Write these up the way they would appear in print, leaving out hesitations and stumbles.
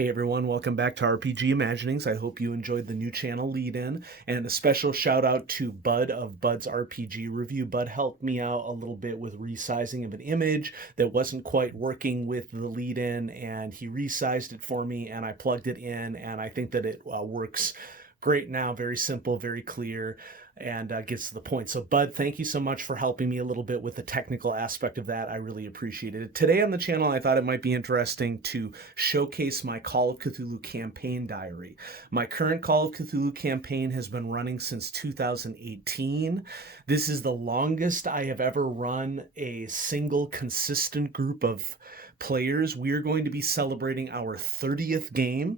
Hey everyone, welcome back to RPG Imaginings. I hope you enjoyed the new channel lead in, and a special shout out to Bud of Bud's RPG Review. Bud helped me out a little bit with resizing of an image that wasn't quite working with the lead in, and he resized it for me, and I plugged it in, and I think that it works great now. Very simple, very clear, and gets to the point. So, Bud, thank you so much for helping me a little bit with the technical aspect of that. I really appreciate it. Today on the channel, I thought it might be interesting to showcase my Call of Cthulhu campaign diary. My current Call of Cthulhu campaign has been running since 2018. This is the longest I have ever run a single consistent group of players. We are going to be celebrating our 30th game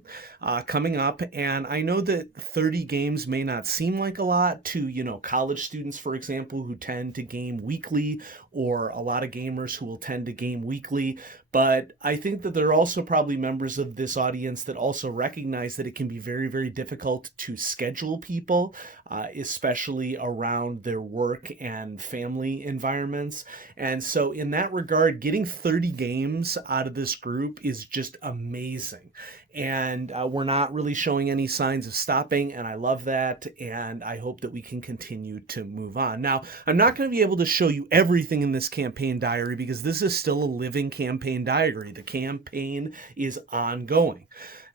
coming up, and I know that 30 games may not seem like a lot to, college students, for example, who tend to game weekly, or a lot of gamers who will tend to game weekly. But I think that there are also probably members of this audience that also recognize that it can be very, very difficult to schedule people, especially around their work and family environments. And so in that regard, getting 30 games out of this group is just amazing. And we're not really showing any signs of stopping, and I love that, and I hope that we can continue to move on. Now, I'm not going to be able to show you everything in this campaign diary because this is still a living campaign diary. The campaign is ongoing.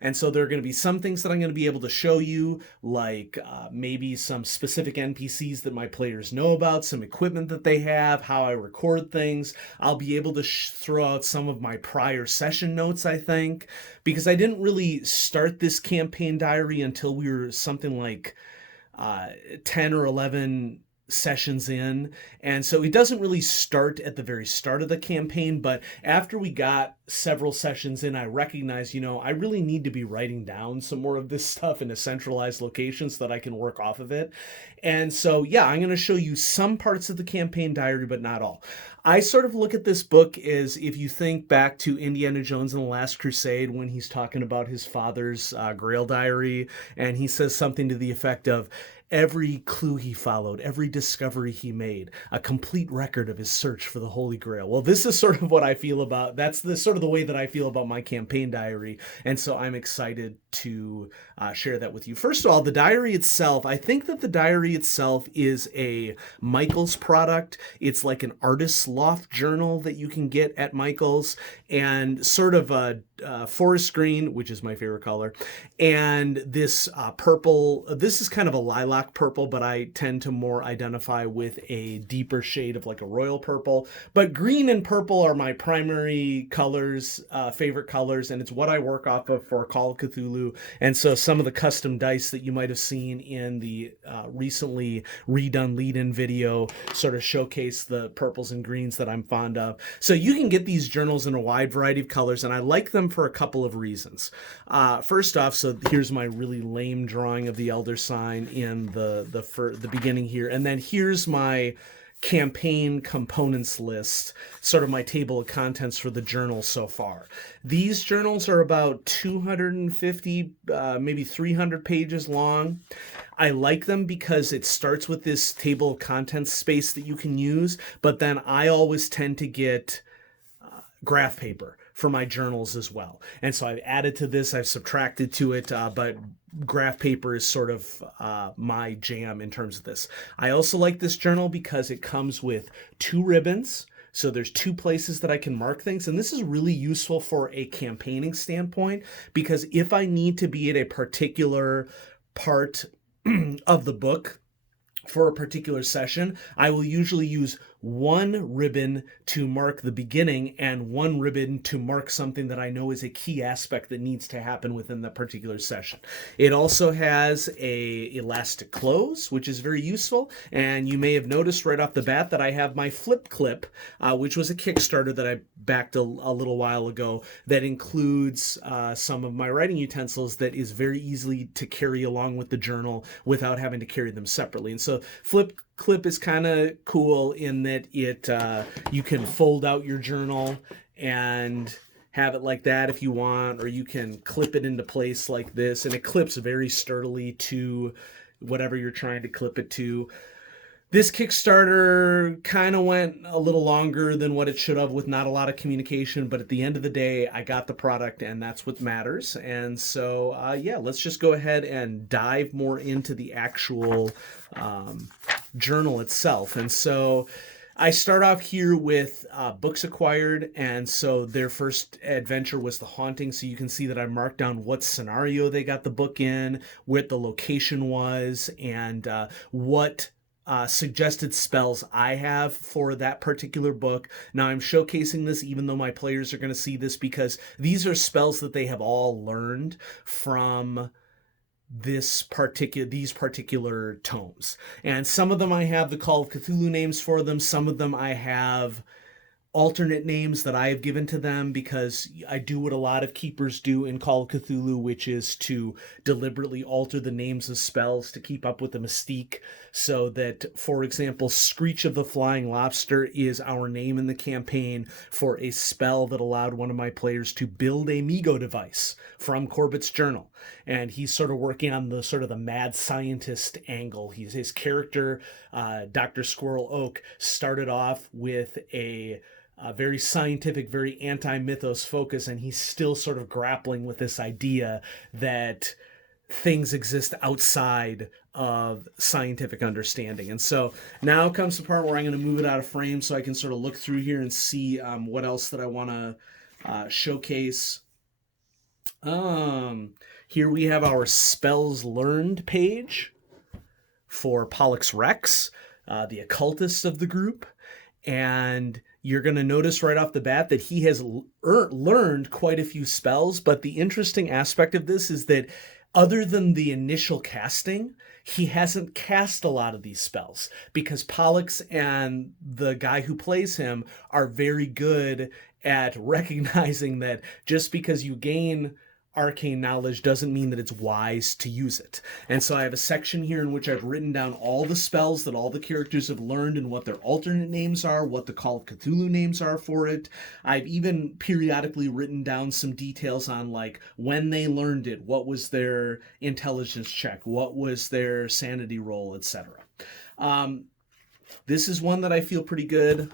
And so there are going to be some things that I'm going to be able to show you, like maybe some specific NPCs that my players know about, some equipment that they have, how I record things. I'll be able to throw out some of my prior session notes, I think, because I didn't really start this campaign diary until we were something like 10 or 11 sessions in, and so it doesn't really start at the very start of the campaign. But after we got several sessions in, I recognized, I really need to be writing down some more of this stuff in a centralized location so that I can work off of it. And so I'm going to show you some parts of the campaign diary, but not all. I sort of look at this book as, if you think back to Indiana Jones and the Last Crusade, when he's talking about his father's Grail diary, and he says something to the effect of, every clue he followed, every discovery he made, a complete record of his search for the Holy Grail. Well, this is sort of what I feel about, that's the sort of the way that I feel about my campaign diary. And so I'm excited to share that with you. First of all, the diary itself, I think that the diary itself is a Michaels product. It's like an artist's loft journal that you can get at Michaels, and sort of a forest green, which is my favorite color, and this purple. This is kind of a lilac purple, but I tend to more identify with a deeper shade of like a royal purple. But green and purple are my primary colors, favorite colors, and it's what I work off of for Call of Cthulhu. And so some of the custom dice that you might have seen in the recently redone lead-in video sort of showcase the purples and greens that I'm fond of. So you can get these journals in a wide variety of colors, and I like them for a couple of reasons. First off, so here's my really lame drawing of the elder sign in the beginning here, and then here's my campaign components list, sort of my table of contents for the journal so far. These journals are about 250, maybe 300 pages long. I like them because it starts with this table of contents space that you can use, but then I always tend to get graph paper for my journals as well. And so I've added to this, I've subtracted to it, but graph paper is sort of my jam in terms of this. I also like this journal because it comes with 2 ribbons. So there's 2 places that I can mark things. And this is really useful for a campaigning standpoint, because if I need to be at a particular part of the book for a particular session, I will usually use 1 ribbon to mark the beginning and 1 ribbon to mark something that I know is a key aspect that needs to happen within the particular session. It also has a elastic close, which is very useful. And you may have noticed right off the bat that I have my flip clip, which was a Kickstarter that I backed a little while ago, that includes some of my writing utensils that is very easily to carry along with the journal without having to carry them separately. And so flip clip is kind of cool in that it you can fold out your journal and have it like that if you want, or you can clip it into place like this, and it clips very sturdily to whatever you're trying to clip it to. This Kickstarter kind of went a little longer than what it should have with not a lot of communication, but at the end of the day, I got the product and that's what matters. And so, yeah, let's just go ahead and dive more into the actual journal itself. And so I start off here with books acquired, and so their first adventure was The Haunting, so you can see that I marked down what scenario they got the book in, what the location was, and what suggested spells I have for that particular book. Now I'm showcasing this even though my players are going to see this because these are spells that they have all learned from these particular tomes. And some of them I have the Call of Cthulhu names for them. Some of them I have alternate names that I have given to them because I do what a lot of keepers do in Call of Cthulhu, which is to deliberately alter the names of spells to keep up with the mystique, so that, for example, Screech of the Flying Lobster is our name in the campaign for a spell that allowed one of my players to build a Migo device from Corbett's journal. And he's sort of working on the sort of the mad scientist angle. His character, Dr. Squirrel Oak, started off with a very scientific, very anti-mythos focus, and he's still sort of grappling with this idea that things exist outside of scientific understanding. And so now comes the part where I'm going to move it out of frame so I can sort of look through here and see what else that I want to showcase. Here we have our spells learned page for Pollux Rex, the occultist of the group. And you're going to notice right off the bat that he has learned quite a few spells. But the interesting aspect of this is that other than the initial casting, he hasn't cast a lot of these spells because Pollux and the guy who plays him are very good at recognizing that just because you gain arcane knowledge doesn't mean that it's wise to use it. And so I have a section here in which I've written down all the spells that all the characters have learned and what their alternate names are, what the Call of Cthulhu names are for it. I've even periodically written down some details on like when they learned it, what was their intelligence check, what was their sanity roll, etc. This is one that I feel pretty good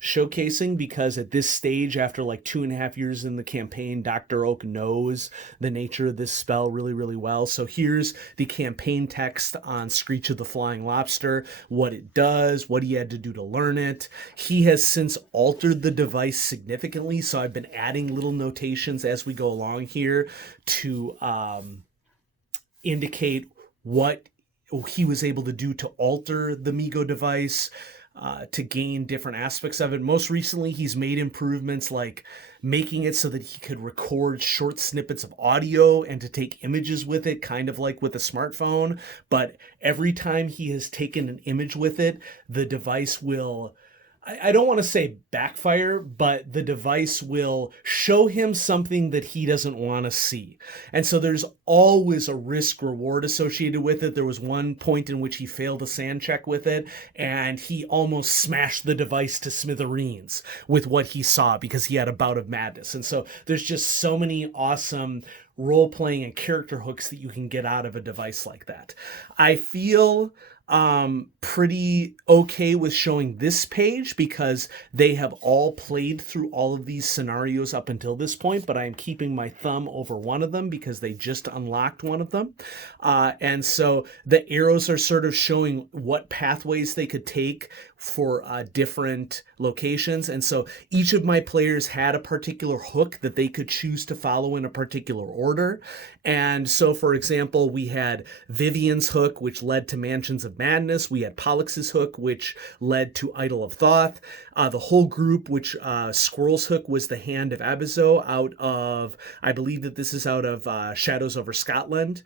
showcasing because at this stage, after like 2.5 years in the campaign, Dr. Oak knows the nature of this spell really, really well. So here's the campaign text on Screech of the Flying Lobster, what it does, what he had to do to learn it. He has since altered the device significantly, so I've been adding little notations as we go along here to indicate what he was able to do to alter the Migo device, to gain different aspects of it. Most recently, he's made improvements like making it so that he could record short snippets of audio and to take images with it, kind of like with a smartphone. But every time he has taken an image with it, the device will, I don't want to say backfire, but the device will show him something that he doesn't want to see. And so there's always a risk reward associated with it. There was one point in which he failed a sand check with it, and he almost smashed the device to smithereens with what he saw because he had a bout of madness. And so there's just so many awesome role-playing and character hooks that you can get out of a device like that. I feel pretty okay with showing this page because they have all played through all of these scenarios up until this point, but I am keeping my thumb over one of them because they just unlocked one of them. And so the arrows are sort of showing what pathways they could take for different locations. And so each of my players had a particular hook that they could choose to follow in a particular order. And so, for example, we had Vivian's hook, which led to Mansions of Madness. We had Pollux's hook, which led to Idol of Thoth. The whole group, which Squirrel's hook was the Hand of Abyzo out of, I believe that this is out of Shadows over Scotland.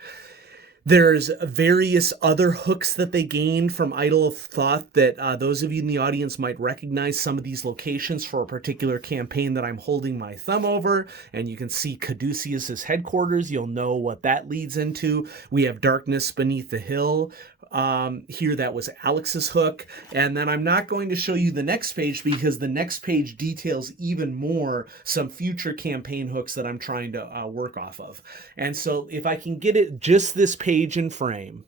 There's various other hooks that they gained from Idol of Thoth that those of you in the audience might recognize some of these locations for a particular campaign that I'm holding my thumb over. And you can see Caduceus's headquarters. You'll know what that leads into. We have Darkness Beneath the Hill. Here that was Alex's hook. And then I'm not going to show you the next page because the next page details even more some future campaign hooks that I'm trying to work off of. And so if I can get it just this page in frame,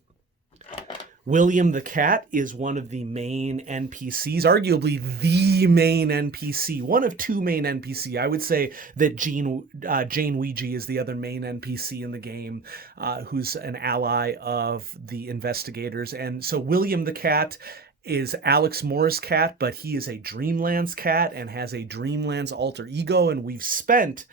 William the Cat is one of the main NPCs, arguably the main NPC, one of two main NPC. I would say that Jane Ouija is the other main NPC in the game, who's an ally of the investigators. And so William the Cat is Alex Moore's cat, but he is a Dreamlands cat and has a Dreamlands alter ego, and we've spent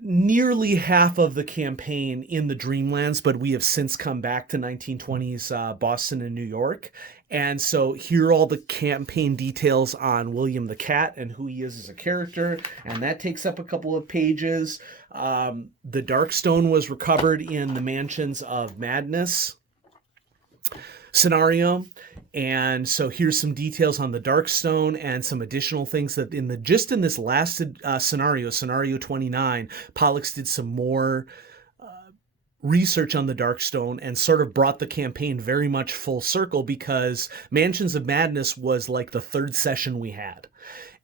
nearly half of the campaign in the Dreamlands, but we have since come back to 1920s Boston and New York. And so here are all the campaign details on William the Cat and who he is as a character, and that takes up a couple of pages. The Darkstone was recovered in the Mansions of Madness scenario, and so here's some details on the Darkstone and some additional things that in this last scenario 29, Pollux did some more research on the Darkstone and sort of brought the campaign very much full circle, because Mansions of Madness was like the third session we had.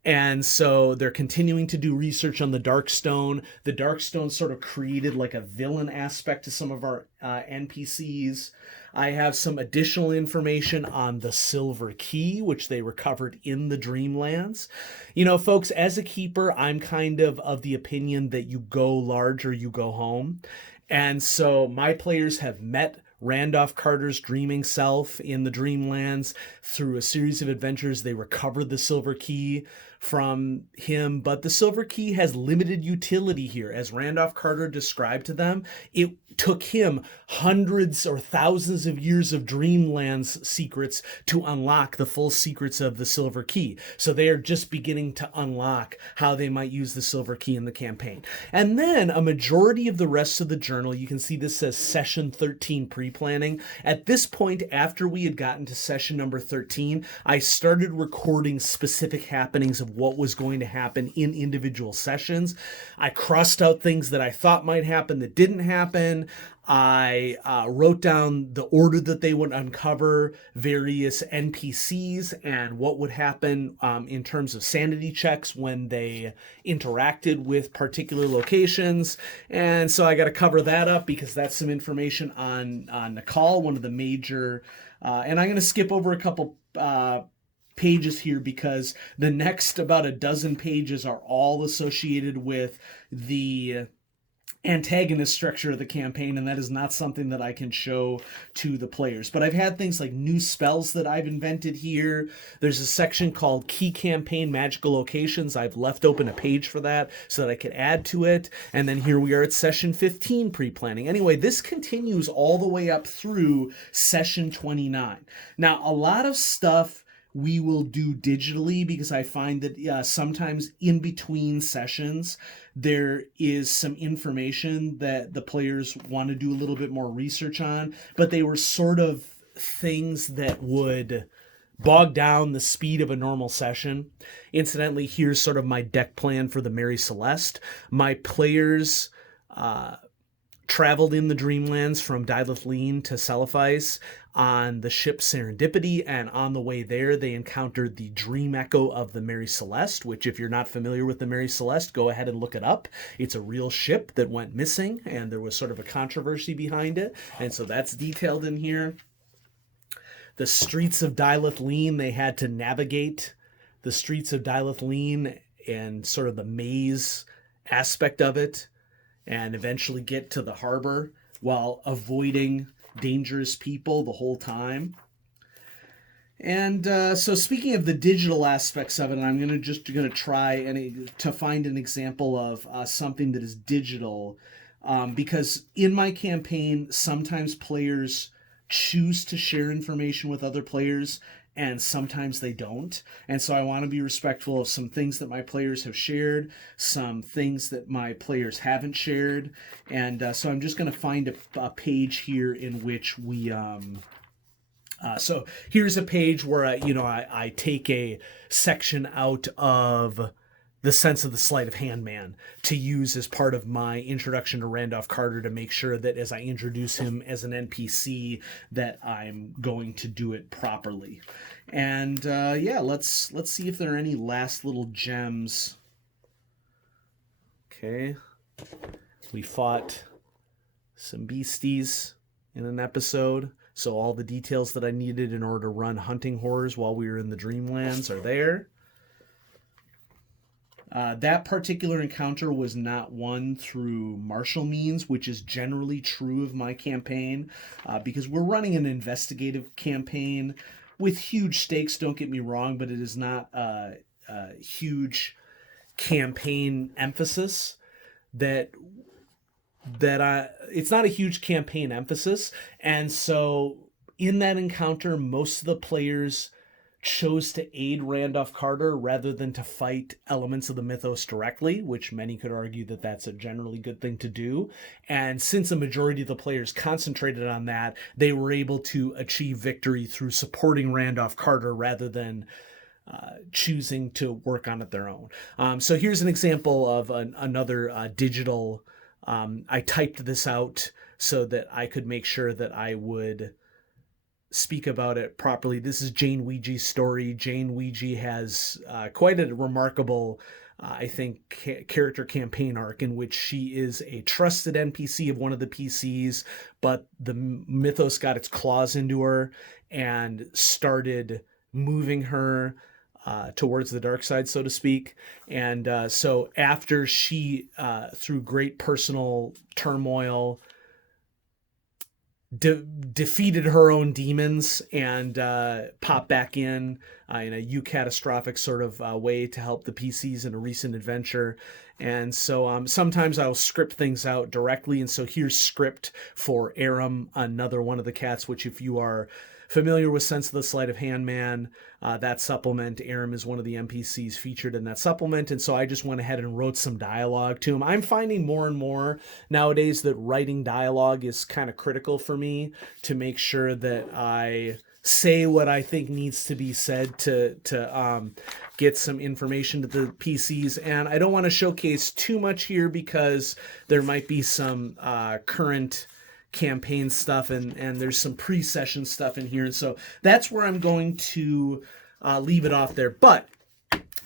And so they're continuing to do research on the Darkstone. The Darkstone sort of created like a villain aspect to some of our NPCs. I have some additional information on the Silver Key, which they recovered in the Dreamlands. You know, folks, as a keeper, I'm kind of the opinion that you go large or you go home. And so my players have met Randolph Carter's dreaming self in the Dreamlands. Through a series of adventures, they recovered the Silver Key from him, but the Silver Key has limited utility here. As Randolph Carter described to them, it took him hundreds or thousands of years of Dreamlands secrets to unlock the full secrets of the Silver Key. So they are just beginning to unlock how they might use the Silver Key in the campaign. And then a majority of the rest of the journal, you can see this says session 13 pre-planning. At this point, after we had gotten to session number 13, I started recording specific happenings of what was going to happen in individual sessions. I crossed out things that I thought might happen that didn't happen. I wrote down the order that they would uncover various NPCs and what would happen in terms of sanity checks when they interacted with particular locations. And so I got to cover that up because that's some information on Nicole, one of the major, and I'm going to skip over a couple pages here because the next about a dozen pages are all associated with the antagonist structure of the campaign, and that is not something that I can show to the players. But I've had things like new spells that I've invented here. There's a section called Key Campaign Magical Locations. I've left open a page for that so that I could add to it. And then here we are at session 15 pre-planning. Anyway, this continues all the way up through session 29. Now, a lot of stuff we will do digitally because I find that sometimes in between sessions, there is some information that the players want to do a little bit more research on, but they were sort of things that would bog down the speed of a normal session. Incidentally, here's sort of my deck plan for the Mary Celeste. My players traveled in the Dreamlands from Dilithleen to Celestice on the ship Serendipity, and on the way there they encountered the dream echo of the Mary Celeste, which if you're not familiar with the Mary Celeste, go ahead and look it up. It's a real ship that went missing, and there was sort of a controversy behind it, and so that's detailed in here. The streets of Dilithleen, they had to navigate the streets of Dilithleen and sort of the maze aspect of it, and eventually get to the harbor while avoiding dangerous people the whole time. And so speaking of the digital aspects of it, I'm going to try to find an example of something that is digital, because in my campaign, sometimes players choose to share information with other players and sometimes they don't. And so I want to be respectful of some things that my players have shared, some things that my players haven't shared. And so I'm just going to find a page here in which we... so here's a page where I take a section out of The Sense of the Sleight of Hand Man to use as part of my introduction to Randolph Carter, to make sure that as I introduce him as an NPC that I'm going to do it properly. And let's see if there are any last little gems. Okay, we fought some beasties in an episode. So all the details that I needed in order to run hunting horrors while we were in the Dreamlands are there. That particular encounter was not won through martial means, which is generally true of my campaign, because we're running an investigative campaign with huge stakes, don't get me wrong, but it is not a huge campaign emphasis it's not a huge campaign emphasis. And so in that encounter, most of the players chose to aid Randolph Carter rather than to fight elements of the mythos directly, which many could argue that that's a generally good thing to do. And since a majority of the players concentrated on that, they were able to achieve victory through supporting Randolph Carter rather than choosing to work on it their own. So here's an example of another digital. I typed this out so that I could make sure that I would speak about it properly. This is Jane Ouija's story. Jane Ouija has quite a remarkable, I think, character campaign arc in which she is a trusted NPC of one of the PCs, but the mythos got its claws into her and started moving her towards the dark side, so to speak. And so after she, through great personal turmoil, defeated her own demons and popped back in a catastrophic sort of way to help the PCs in a recent adventure. And so sometimes I'll script things out directly. And so here's script for Aram, another one of the cats, which if you are familiar with Sense of the Sleight of Hand Man, that supplement, Aram is one of the NPCs featured in that supplement. And so I just went ahead and wrote some dialogue to him. I'm finding more and more nowadays that writing dialogue is kind of critical for me to make sure that I say what I think needs to be said to get some information to the PCs. And I don't want to showcase too much here because there might be some current campaign stuff and there's some pre-session stuff in here. And so that's where I'm going to leave it off there. But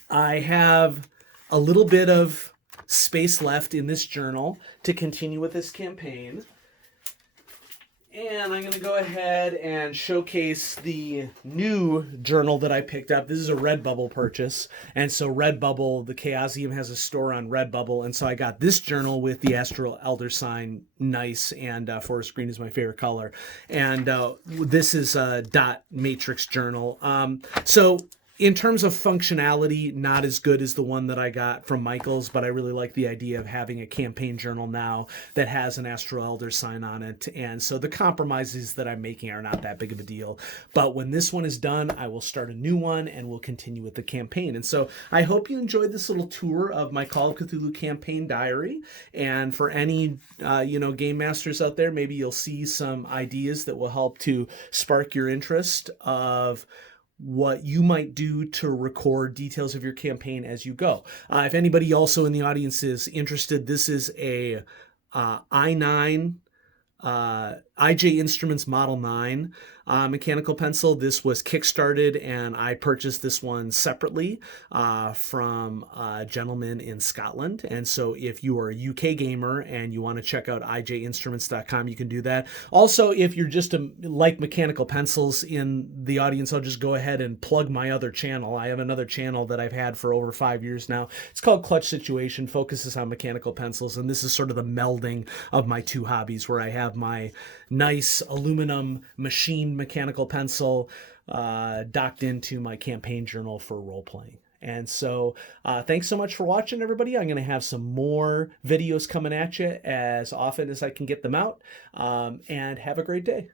I have a little bit of space left in this journal to continue with this campaign. And I'm going to go ahead and showcase the new journal that I picked up. This is a Redbubble purchase. And so Redbubble, the Chaosium has a store on Redbubble. And so I got this journal with the Astral Elder sign, nice, and forest green is my favorite color. And this is a dot matrix journal. So in terms of functionality, not as good as the one that I got from Michael's, but I really like the idea of having a campaign journal now that has an Astral Elder sign on it. And so the compromises that I'm making are not that big of a deal. But when this one is done, I will start a new one and we'll continue with the campaign. And so I hope you enjoyed this little tour of my Call of Cthulhu campaign diary. And for any, game masters out there, maybe you'll see some ideas that will help to spark your interest of what you might do to record details of your campaign as you go. If anybody also in the audience is interested, this is a i9 IJ Instruments Model 9 mechanical pencil. This was kickstarted and I purchased this one separately from a gentleman in Scotland. And so if you are a UK gamer and you want to check out ijinstruments.com, you can do that. Also, if you're just like mechanical pencils in the audience, I'll just go ahead and plug my other channel. I have another channel that I've had for over 5 years now. It's called Clutch Situation, focuses on mechanical pencils. And this is sort of the melding of my two hobbies where I have my nice aluminum machine mechanical pencil docked into my campaign journal for role playing. And so thanks so much for watching, everybody. I'm going to have some more videos coming at you as often as I can get them out. And have a great day.